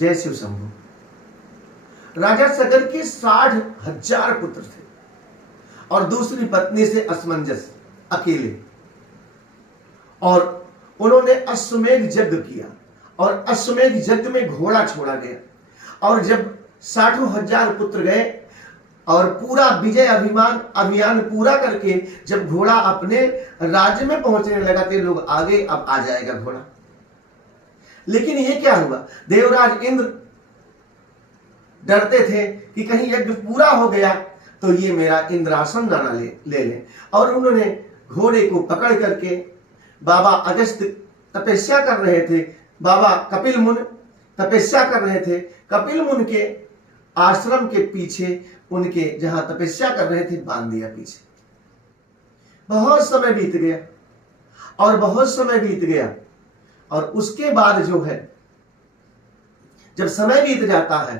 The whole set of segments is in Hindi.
जय शिव शंभु। राजा सगर के 60,000 पुत्र थे और दूसरी पत्नी से असमंजस, अकेले। और उन्होंने अश्वमेध यज्ञ किया और अश्वमेध यज्ञ में घोड़ा छोड़ा गया। और जब 60,000 पुत्र गए और पूरा विजय अभियान पूरा करके जब घोड़ा अपने राज्य में पहुंचने लगा थे, लोग आगे अब आ जाएगा घोड़ा। लेकिन ये क्या हुआ, देवराज इंद्र डरते थे कि कहीं यज्ञ पूरा हो गया तो ये मेरा इंद्रासन ना ले ले। और उन्होंने घोड़े को पकड़ करके, बाबा अगस्त्य तपस्या कर रहे थे, बाबा कपिल मुनि तपस्या कर रहे थे, कपिल मुनि के आश्रम के पीछे उनके जहां तपस्या कर रहे थे बांध दिया पीछे। बहुत समय बीत गया और बहुत समय बीत गया और उसके बाद जो है, जब समय बीत जाता है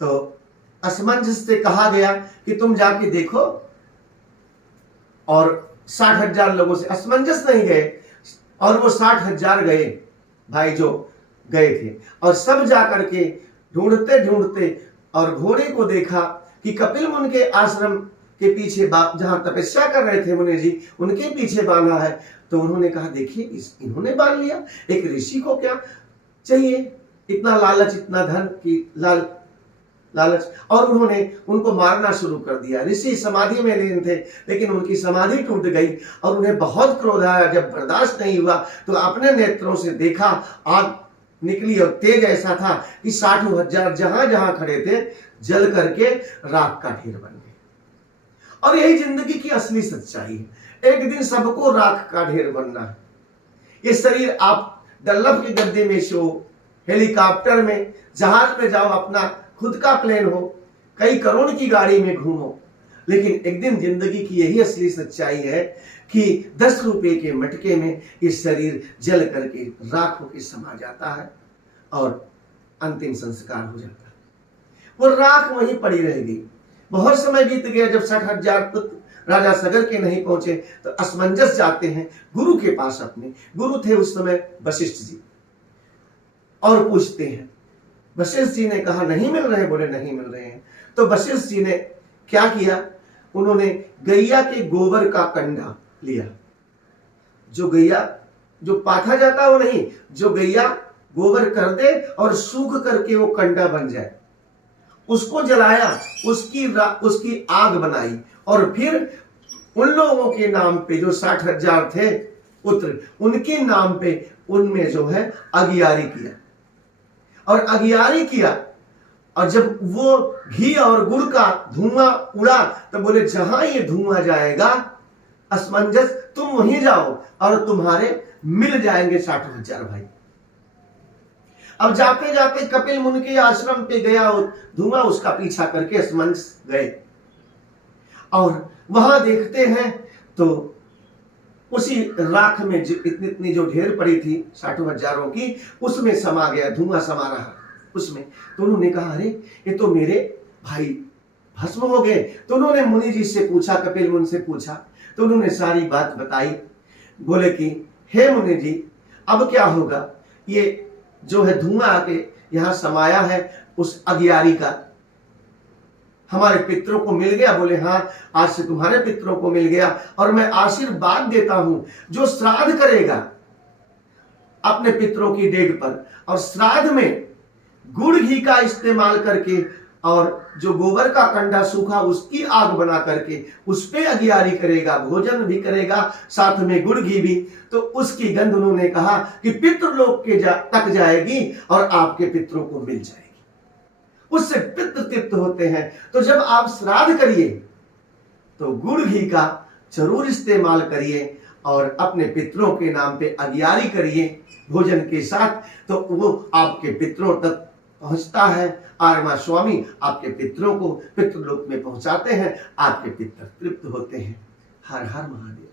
तो असमंजस से कहा गया कि तुम जाके देखो। और 60,000 लोगों से असमंजस नहीं गए और वो 60,000 गए भाई जो गए थे, और सब जाकर के ढूंढते ढूंढते और घोड़े को देखा कि कपिल मुनि के आश्रम के पीछे जहां तपस्या कर रहे थे मुनि जी, उनके पीछे बांधा है। तो उन्होंने कहा देखिए इन्होंने बांध लिया, एक ऋषि को क्या चाहिए इतना लालच, इतना धन की लालच। और उन्होंने उनको मारना शुरू कर दिया। ऋषि समाधि में लीन थे लेकिन उनकी समाधि टूट गई और उन्हें बहुत क्रोध आया। जब बर्दाश्त नहीं हुआ तो अपने नेत्रों से देखा, आग निकली और तेज ऐसा था कि 60,000 जहां जहां खड़े थे जल करके राख का ढेर बन गए। और यही जिंदगी की असली सच्चाई है, एक दिन सबको राख का ढेर बनना है। ये शरीर आप डल्लभ के गद्दे में सो, हेलीकॉप्टर में, जहाज में जाओ, अपना खुद का प्लेन हो, कई करोड़ की गाड़ी में घूमो, लेकिन एक दिन जिंदगी की यही असली सच्चाई है कि 10 रुपए के मटके में ये शरीर जल करके राख होकर समा जाता है और अंतिम संस्कार हो जाता है। वो राख वहीं पड़ी रह गई। बहुत समय बीत गया। जब 60,000 पुत्र राजा सगर के नहीं पहुंचे तो असमंजस जाते हैं गुरु के पास। अपने गुरु थे उस समय वशिष्ठ जी, और पूछते हैं। वशिष्ठ जी ने कहा नहीं मिल रहे, बोले नहीं मिल रहे हैं। तो वशिष्ठ जी ने क्या किया, उन्होंने गैया के गोबर का कंडा लिया। जो गैया जो पाथा जाता है वो नहीं, जो गैया गोबर कर दे और सूख करके वो कंडा बन जाए, उसको जलाया, उसकी आग बनाई और फिर उन लोगों के नाम पे जो 60,000 थे पुत्र, उनके नाम पे उनमें जो है अगियारी किया। और अगियारी किया और जब वो घी और गुड़ का धुआं उड़ा तो बोले जहां ये धुआं जाएगा असमंजस, तुम वहीं जाओ और तुम्हारे मिल जाएंगे 60,000 भाई। अब जाते जाते कपिल मुनि के आश्रम पे गया धुआं, उसका पीछा करके असमंजस गए और वहां देखते हैं तो उसी राख में इतनी जो ढेर पड़ी थी 60,000 की, उसमें समा गया, धुआं समा रहा उसमें। तो उन्होंने कहा अरे ये तो मेरे भाई भस्म हो गए। तो उन्होंने मुनि जी से पूछा, कपिल मुनि से पूछा, तो उन्होंने सारी बात बताई। बोले कि हे मुनि जी अब क्या होगा, ये जो है धुआं आके यहां समाया है उस अगियारी का, हमारे पितरों को मिल गया। बोले हाँ, आज से तुम्हारे पितरों को मिल गया और मैं आशीर्वाद देता हूं, जो श्राद्ध करेगा अपने पितरों की डेग पर और श्राद्ध में गुड़ घी का इस्तेमाल करके और जो गोबर का कंडा सूखा उसकी आग बना करके उस पे अगियारी करेगा, भोजन भी करेगा, साथ में गुड़ घी भी, तो उसकी गंध उन्होंने कहा कि पितृलोक के तक जाएगी और आपके पितरों को मिल जाएगी, उससे पितृ तृप्त होते हैं। तो जब आप श्राद्ध करिए तो गुड़ घी का जरूर इस्तेमाल करिए और अपने पितरों के नाम पे अगियारी करिए भोजन के साथ, तो वो आपके पितरों तक पहुंचता है। आर्मा स्वामी आपके पितरों को पितृलोक में पहुंचाते हैं, आपके पितर तृप्त होते हैं। हर हर महादेव।